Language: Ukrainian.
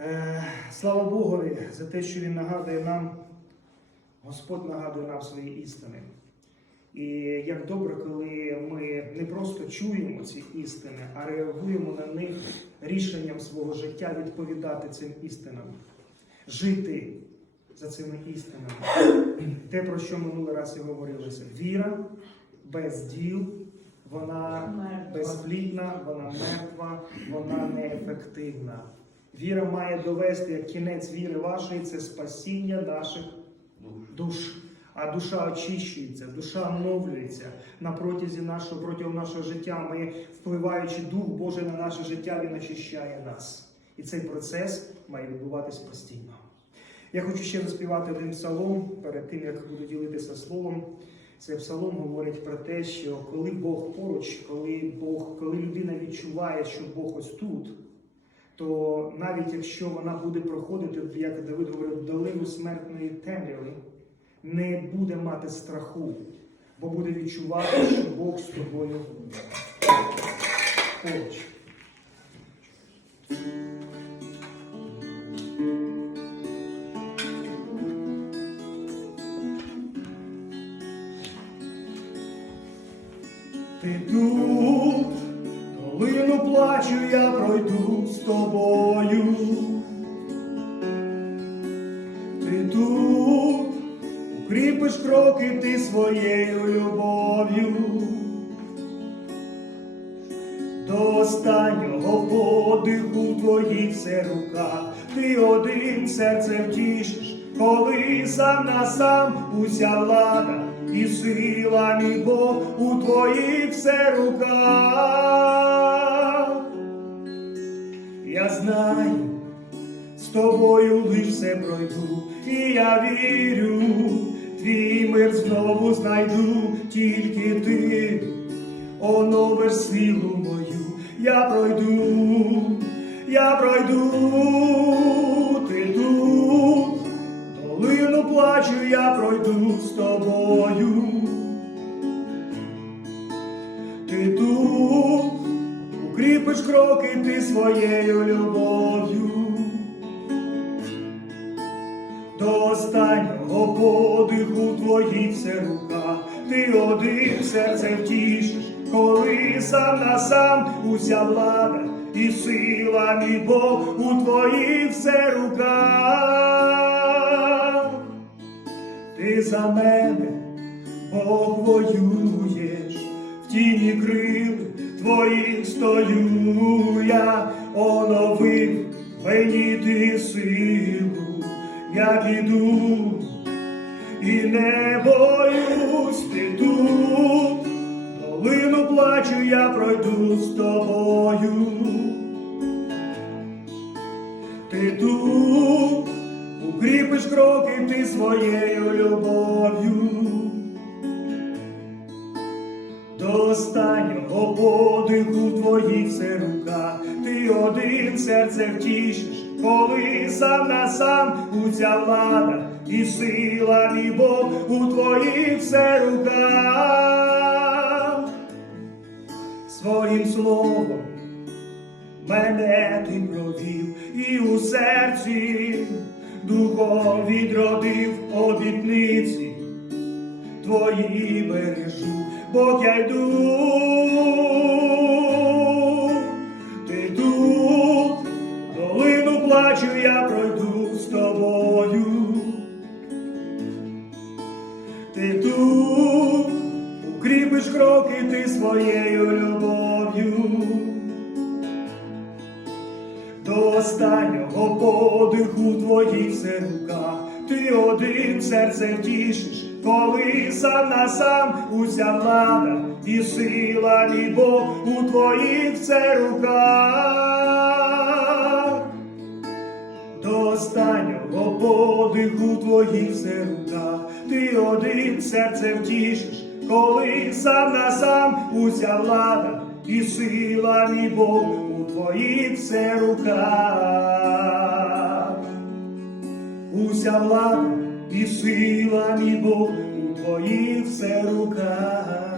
Е, Слава Богові за те, що Він нагадує нам, Господь нагадує нам свої істини. І як добре, коли ми не просто чуємо ці істини, а реагуємо на них рішенням свого життя відповідати цим істинам, жити за цими істинами. Те, про що минулий раз і говорилося. Віра без діл, вона безплідна, вона мертва, вона неефективна. Віра має довести як кінець віри вашої це спасіння наших душ. А душа очищується, душа оновлюється на протязі нашого протягом нашого життя. Ми, впливаючи Дух Божий на наше життя, Він очищає нас. І цей процес має відбуватись постійно. Я хочу ще заспівати один псалом перед тим, як буду ділитися словом. Цей псалом говорить про те, що коли Бог поруч, коли Бог, коли людина відчуває, що Бог ось тут, то навіть якщо вона буде проходити, як Давид говорив, долину смертної темряви, не буде мати страху, бо буде відчувати, що Бог з тобою поруч. Ти тут, долину плачу, я пройду з тобою. Ти тут, укріпиш кроки ти своєю любов'ю. До останнього подиху твоїх все руках, ти один серце втішиш, коли сам на сам уся влада і сила мій Бог у твоїх все руках. Я знаю, з тобою лиш все пройду, і я вірю, твій мир знову знайду, тільки ти оновиш силу мою, я пройду, я пройду, ти тут, долину плачу, я пройду ти своєю любов'ю. До останнього подиху твої все рука, ти один серце втішиш, коли сам на сам уся влада і сила мій Бог у твоїх все руках. Ти за мене, Бог воюєш, в тіні крил твоїх стою мені ти силу, я піду і не боюсь ти тут, долину плачу, я пройду з тобою. Ти тут, укріпиш кроки ти своєю любов'ю. До останнього подиху твоїх все рука, один серце втішиш, коли сам на сам уця влада і сила мій Бог у твоїх все руках. Своїм словом мене ти провів і у серці духом відродив обітниці твої бережу, Бог я йду, укріпиш кроки ти своєю любов'ю. До останнього подиху твоїх все руках, ти один серце втішиш, коли сам на сам уся влада і сила мій Бог у твоїх все руках. До останнього подиху твоїх все руках, ти один серце втішиш, коли сам на сам уся влада і сила мій Бог у твоїх все руках. Уся влада і сила мій Бог у твоїх все руках.